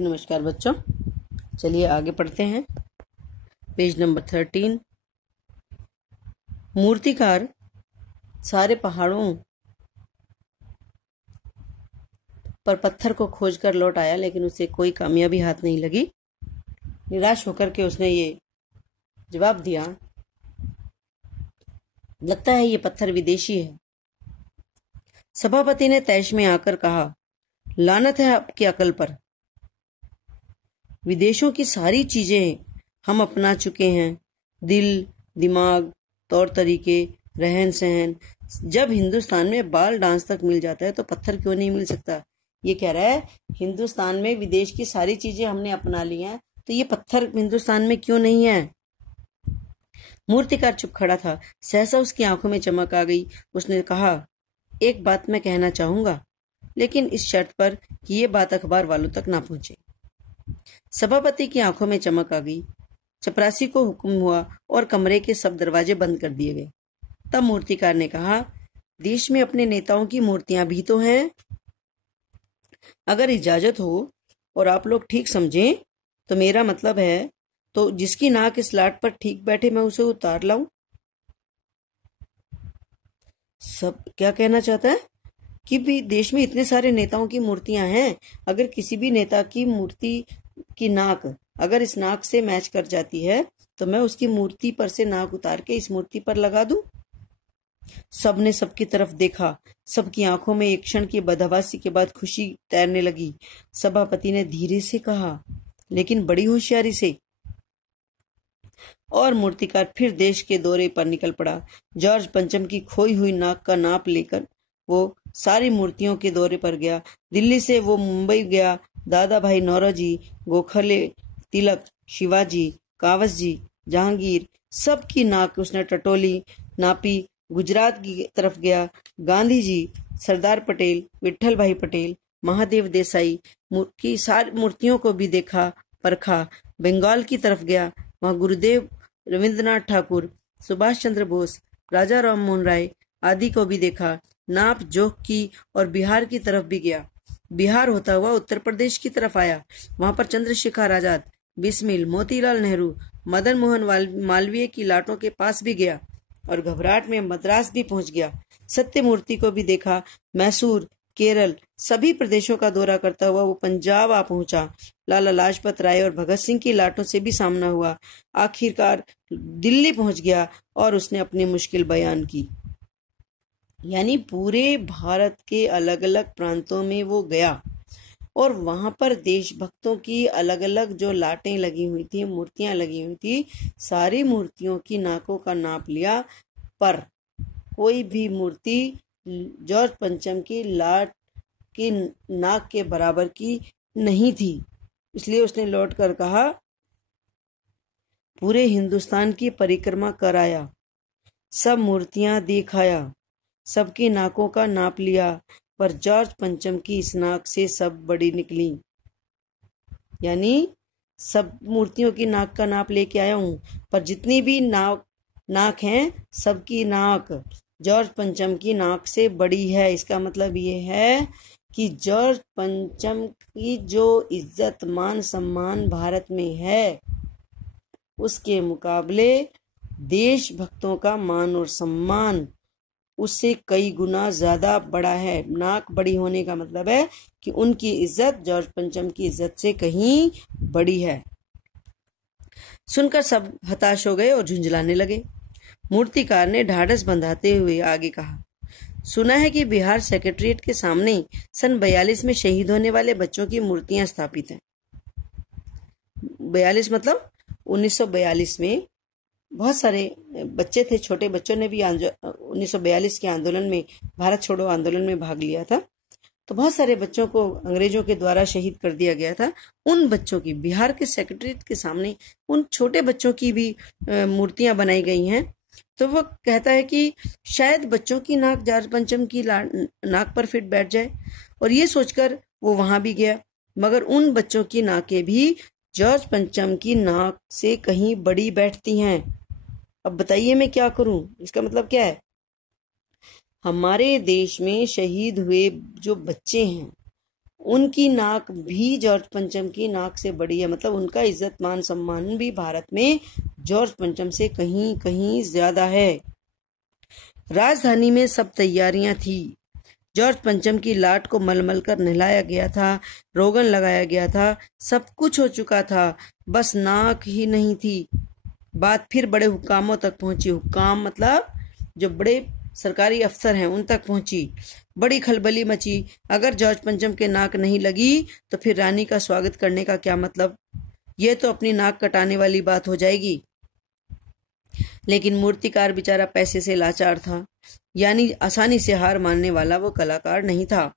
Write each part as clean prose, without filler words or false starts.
नमस्कार बच्चों, चलिए आगे पढ़ते हैं। Page number 13। मूर्तिकार सारे पहाड़ों पर पत्थर को खोजकर लौट आया, लेकिन उसे कोई कामयाबी हाथ नहीं लगी। निराश होकर के उसने ये जवाब दिया, लगता है ये पत्थर विदेशी है। सभापति ने तैश में आकर कहा, लानत है आपकी अकल पर। विदेशों की सारी चीजें हम अपना चुके हैं, दिल, दिमाग, तौर तरीके, रहन सहन। जब हिंदुस्तान में बाल डांस तक मिल जाता है तो पत्थर क्यों नहीं मिल सकता। ये कह रहा है हिंदुस्तान में विदेश की सारी चीजें हमने अपना ली हैं, तो ये पत्थर हिंदुस्तान में क्यों नहीं है। मूर्तिकार चुप खड़ा था। सहसा उसकी आंखों में चमक आ गई। उसने कहा, एक बात मैं कहना चाहूंगा, लेकिन इस शर्त पर कि ये बात अखबार वालों तक ना पहुंचे। सभापति की आंखों में चमक आ गई। चपरासी को हुक्म हुआ और कमरे के सब दरवाजे बंद कर दिए गए। तब मूर्तिकार ने कहा, देश में अपने नेताओं की मूर्तियां भी तो हैं। अगर इजाजत हो और आप लोग ठीक समझें तो मेरा मतलब है, तो जिसकी नाक इस लाट पर ठीक बैठे मैं उसे उतार लाऊं। सब क्या कहना चाहता है कि भी देश में इतने सारे नेताओं की मूर्तियां हैं, अगर किसी भी नेता की मूर्ति की नाक अगर इस नाक से मैच कर जाती है तो मैं उसकी मूर्ति पर से नाक उतार के इस मूर्ति पर लगा दूं। सबने सबकी तरफ देखा। सबकी आंखों में एक क्षण की बदहवासी के बाद खुशी तैरने लगी। सभापति ने धीरे से कहा, लेकिन बड़ी होशियारी से। और मूर्तिकार फिर देश के दौरे पर निकल पड़ा। जॉर्ज पंचम की खोई हुई नाक का नाप लेकर वो सारी मूर्तियों के दौरे पर गया। दिल्ली से वो मुंबई गया। दादा भाई नौरोजी, गोखले, तिलक, शिवाजी, कावस जी, जहांगीर, सबकी नाक उसने टटोली, नापी। गुजरात की तरफ गया। गांधी जी, सरदार पटेल, विट्ठल भाई पटेल, महादेव देसाई की सारी मूर्तियों को भी देखा, परखा। बंगाल की तरफ गया। वहां गुरुदेव, रविंद्रनाथ ठाकुर, सुभाष चंद्र बोस, राजा राम मोहन राय आदि को भी देखा, नाप जोख की। और बिहार की तरफ भी गया। बिहार होता हुआ उत्तर प्रदेश की तरफ आया। वहां पर चंद्रशेखर आजाद, बिस्मिल, मोतीलाल नेहरू, मदन मोहन मालवीय की लाटों के पास भी गया और घबराहट में मद्रास भी पहुंच गया। सत्य मूर्ति को भी देखा। मैसूर, केरल, सभी प्रदेशों का दौरा करता हुआ वो पंजाब आ पहुंचा। लाला लाजपत राय और भगत सिंह की लाटों से भी सामना हुआ। आखिरकार दिल्ली पहुंच गया और उसने अपनी मुश्किल बयान की। यानी पूरे भारत के अलग अलग प्रांतों में वो गया और वहां पर देशभक्तों की अलग अलग जो लाटें लगी हुई थी, मूर्तियां लगी हुई थी, सारी मूर्तियों की नाकों का नाप लिया, पर कोई भी मूर्ति जॉर्ज पंचम की लाट की नाक के बराबर की नहीं थी। इसलिए उसने लौट कर कहा, पूरे हिंदुस्तान की परिक्रमा कराया, सब मूर्तियां दिखाया, सबकी नाकों का नाप लिया, पर जॉर्ज पंचम की इस नाक से सब बड़ी निकली। यानी सब मूर्तियों की नाक का नाप लेके आया हूं, पर जितनी भी नाक हैं, सबकी नाक जॉर्ज पंचम की नाक से बड़ी है। इसका मतलब ये है कि जॉर्ज पंचम की जो इज्जत, मान, सम्मान भारत में है, उसके मुकाबले देशभक्तों का मान और सम्मान उससे कई गुना ज्यादा बड़ा है। नाक बड़ी होने का मतलब है कि उनकी इज्जत जॉर्ज पंचम की इज्जत से कहीं बड़ी है। सुनकर सब हताश हो गए और झुंझलाने लगे। मूर्तिकार ने ढाढ़स बंधाते हुए आगे कहा, सुना है कि बिहार सेक्रेटरीट के सामने सन 42 में शहीद होने वाले बच्चों की मूर्तियां स्थापित हैं। 42 मतलब 1942 में बहुत सारे बच्चे थे, छोटे बच्चों ने भी 1942 के आंदोलन में, भारत छोड़ो आंदोलन में भाग लिया था। तो बहुत सारे बच्चों को अंग्रेजों के द्वारा शहीद कर दिया गया था। उन बच्चों की बिहार के सेक्रेटरीट के सामने उन छोटे बच्चों की भी मूर्तियां बनाई गई हैं। तो वो कहता है कि शायद बच्चों की नाक जॉर्ज पंचम की नाक पर फिट बैठ जाए, और ये सोचकर वो वहां भी गया। मगर उन बच्चों की नाकें भी जॉर्ज पंचम की नाक से कहीं बड़ी बैठती हैं। अब बताइए मैं क्या करूं। इसका मतलब क्या है, हमारे देश में शहीद हुए जो बच्चे हैं उनकी नाक भी जॉर्ज पंचम की नाक से बड़ी है। मतलब उनका इज्जत मान सम्मान भी भारत में जॉर्ज पंचम से कहीं कहीं ज्यादा है। राजधानी में सब तैयारियां थी। जॉर्ज पंचम की लाट को मलमल कर नहलाया गया था, रोगन लगाया गया था, सब कुछ हो चुका था, बस नाक ही नहीं थी। बात फिर बड़े हुक्कामों तक पहुंची। हुक्काम मतलब जो बड़े सरकारी अफसर हैं उन तक पहुंची। बड़ी खलबली मची। अगर जॉर्ज पंचम के नाक नहीं लगी तो फिर रानी का स्वागत करने का क्या मतलब? ये तो अपनी नाक कटाने वाली बात हो जाएगी। लेकिन मूर्तिकार बेचारा पैसे से लाचार था, यानी आसानी से हार मानने वाला वो कलाकार नहीं था।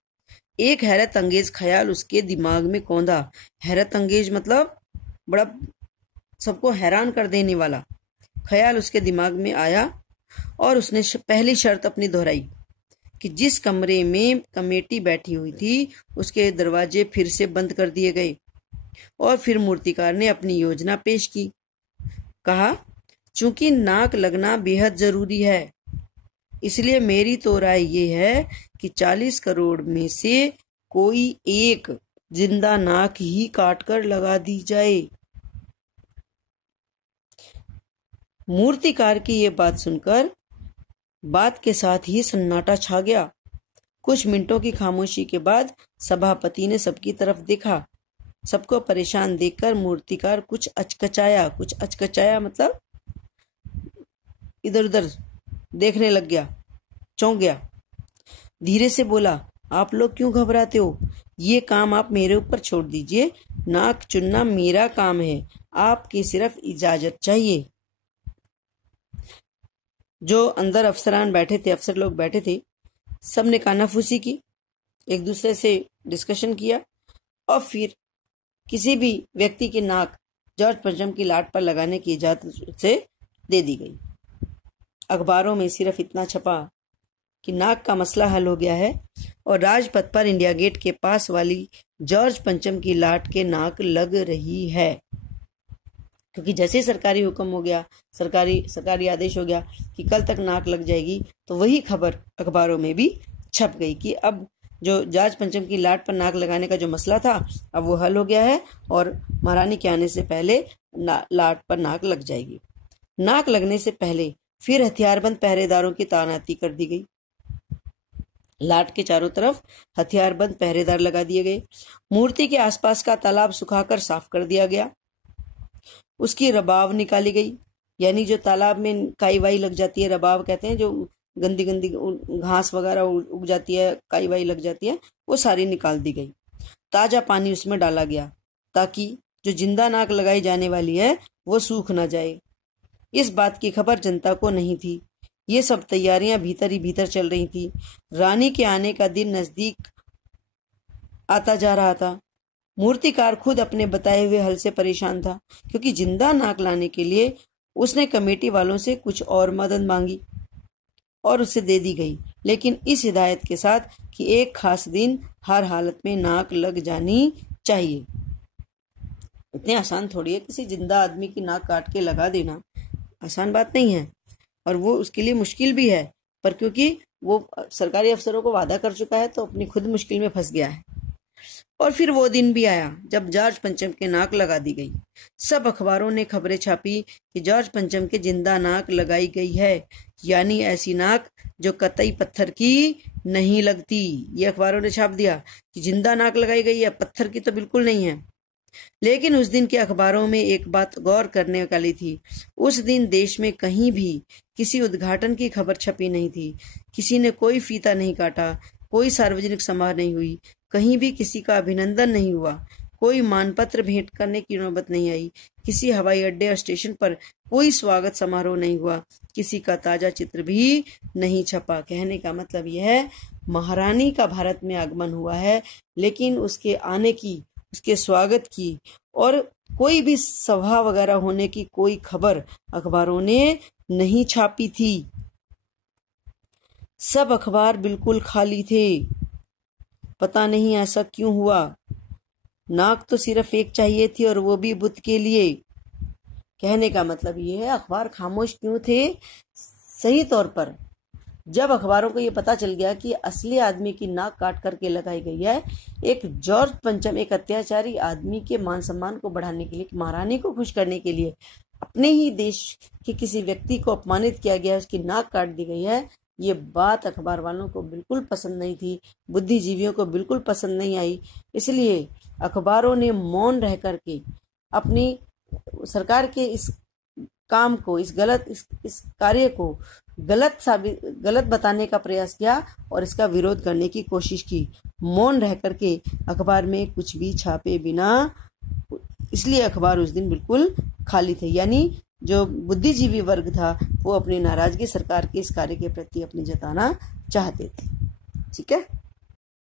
एक हैरत अंगेज ख्याल उसके दिमाग में कौंधा। हैरत अंगेज मतलब बड़ा सबको हैरान कर देने वाला ख्याल उसके दिमाग में आया और उसने पहली शर्त अपनी दोहराई कि जिस कमरे में कमेटी बैठी हुई थी उसके दरवाजे फिर से बंद कर दिए गए। और फिर मूर्तिकार ने अपनी योजना पेश की। कहा, चूंकि नाक लगना बेहद जरूरी है, इसलिए मेरी तो राय ये है कि 40 करोड़ में से कोई एक जिंदा नाक ही काट कर लगा दी जाए। मूर्तिकार की ये बात सुनकर बात के साथ ही सन्नाटा छा गया। कुछ मिनटों की खामोशी के बाद सभापति ने सबकी तरफ देखा। सबको परेशान देखकर मूर्तिकार कुछ अचकचाया मतलब इधर उधर देखने लग गया, चौंक गया। धीरे से बोला, आप लोग क्यों घबराते हो? ये काम आप मेरे ऊपर छोड़ दीजिए। नाक चुनना मेरा काम है, आपकी सिर्फ इजाजत चाहिए। जो अंदर अफसर लोग बैठे थे, सबने कानाफूसी की, एक दूसरे से डिस्कशन किया और फिर किसी भी व्यक्ति की नाक जॉर्ज पंचम की लाट पर लगाने की इजाजत से दे दी गई। अखबारों में सिर्फ इतना छपा कि नाक का मसला हल हो गया है और राजपथ पर इंडिया गेट के पास वाली जॉर्ज पंचम की लाट के नाक लग रही है। क्योंकि जैसे सरकारी हुक्म हो गया, सरकारी आदेश हो गया कि कल तक नाक लग जाएगी, तो वही खबर अखबारों में भी छप गई कि अब जो जॉर्ज पंचम की लाट पर नाक लगाने का जो मसला था, अब वो हल हो गया है और महारानी के आने से पहले लाट पर नाक लग जाएगी। नाक लगने से पहले फिर हथियारबंद पहरेदारों की तैनाती कर दी गई। लाट के चारों तरफ हथियारबंद पहरेदार लगा दिए गए। मूर्ति के आसपास का तालाब सुखाकर साफ कर दिया गया। उसकी रबाव निकाली गई, यानी जो तालाब में काई वाई लग जाती है, रबाव कहते हैं, जो गंदी गंदी घास वगैरह उग जाती है, काई वाई लग जाती है, वो सारी निकाल दी गई। ताजा पानी उसमें डाला गया ताकि जो जिंदा नाक लगाई जाने वाली है वो सूख ना जाए। इस बात की खबर जनता को नहीं थी। ये सब तैयारियां भीतर ही भीतर चल रही थी। रानी के आने का दिन नजदीक आता जा रहा था। मूर्तिकार खुद अपने बताए हुए हल से परेशान था, क्योंकि जिंदा नाक लाने के लिए उसने कमेटी वालों से कुछ और मदद मांगी और उसे दे दी गई, लेकिन इस हिदायत के साथ कि एक खास दिन हर हालत में नाक लग जानी चाहिए। इतने आसान थोड़ी है किसी जिंदा आदमी की नाक काट के लगा देना, आसान बात नहीं है और वो उसके लिए मुश्किल भी है, पर क्योंकि वो सरकारी अफसरों को वादा कर चुका है तो अपनी खुद मुश्किल में फंस गया है। और फिर वो दिन भी आया जब जॉर्ज पंचम के नाक लगा दी गई। सब अखबारों ने खबरें छापी कि जॉर्ज पंचम के जिंदा नाक लगाई गई है, यानी ऐसी नाक जो कतई पत्थर की नहीं लगती। ये अखबारों ने छाप दिया कि जिंदा नाक लगाई गई है, पत्थर की तो बिल्कुल नहीं है। लेकिन उस दिन के अखबारों में एक बात गौर करने वाली थी। उस दिन देश में कहीं भी किसी उद्घाटन की खबर छपी नहीं थी। किसी ने कोई फीता नहीं काटा, कोई सार्वजनिक समारोह नहीं हुई, कहीं भी किसी का अभिनंदन नहीं हुआ, कोई मानपत्र भेंट करने की नौबत नहीं आई, किसी हवाई अड्डे और स्टेशन पर कोई स्वागत समारोह नहीं हुआ, किसी का ताजा चित्र भी नहीं छपा। कहने का मतलब यह है, महारानी का भारत में आगमन हुआ है, लेकिन उसके आने की, उसके स्वागत की और कोई भी सभा वगैरह होने की कोई खबर अखबारों ने नहीं छापी थी। सब अखबार बिल्कुल खाली थे। पता नहीं ऐसा क्यों हुआ। नाक तो सिर्फ एक चाहिए थी और वो भी बुद्ध के लिए। कहने का मतलब ये है, अखबार खामोश क्यों थे? सही तौर पर जब अखबारों को ये पता चल गया कि असली आदमी की नाक काट करके लगाई गई है, एक जॉर्ज पंचम, एक अत्याचारी आदमी के मान सम्मान को बढ़ाने के लिए, महारानी को खुश करने के लिए अपने ही देश के किसी व्यक्ति को अपमानित किया गया, उसकी नाक काट दी गई है, ये बात अखबार वालों को बिल्कुल पसंद नहीं थी, बुद्धिजीवियों को बिल्कुल पसंद नहीं आई। इसलिए अखबारों ने मौन रह करके अपनी सरकार के इस काम को, इस कार्य को गलत बताने का प्रयास किया और इसका विरोध करने की कोशिश की, मौन रह करके अखबार में कुछ भी छापे बिना। इसलिए अखबार उस दिन बिल्कुल खाली थे, यानी जो बुद्धिजीवी वर्ग था वो अपनी नाराजगी सरकार के इस कार्य के प्रति अपनी जताना चाहते थे। ठीक है।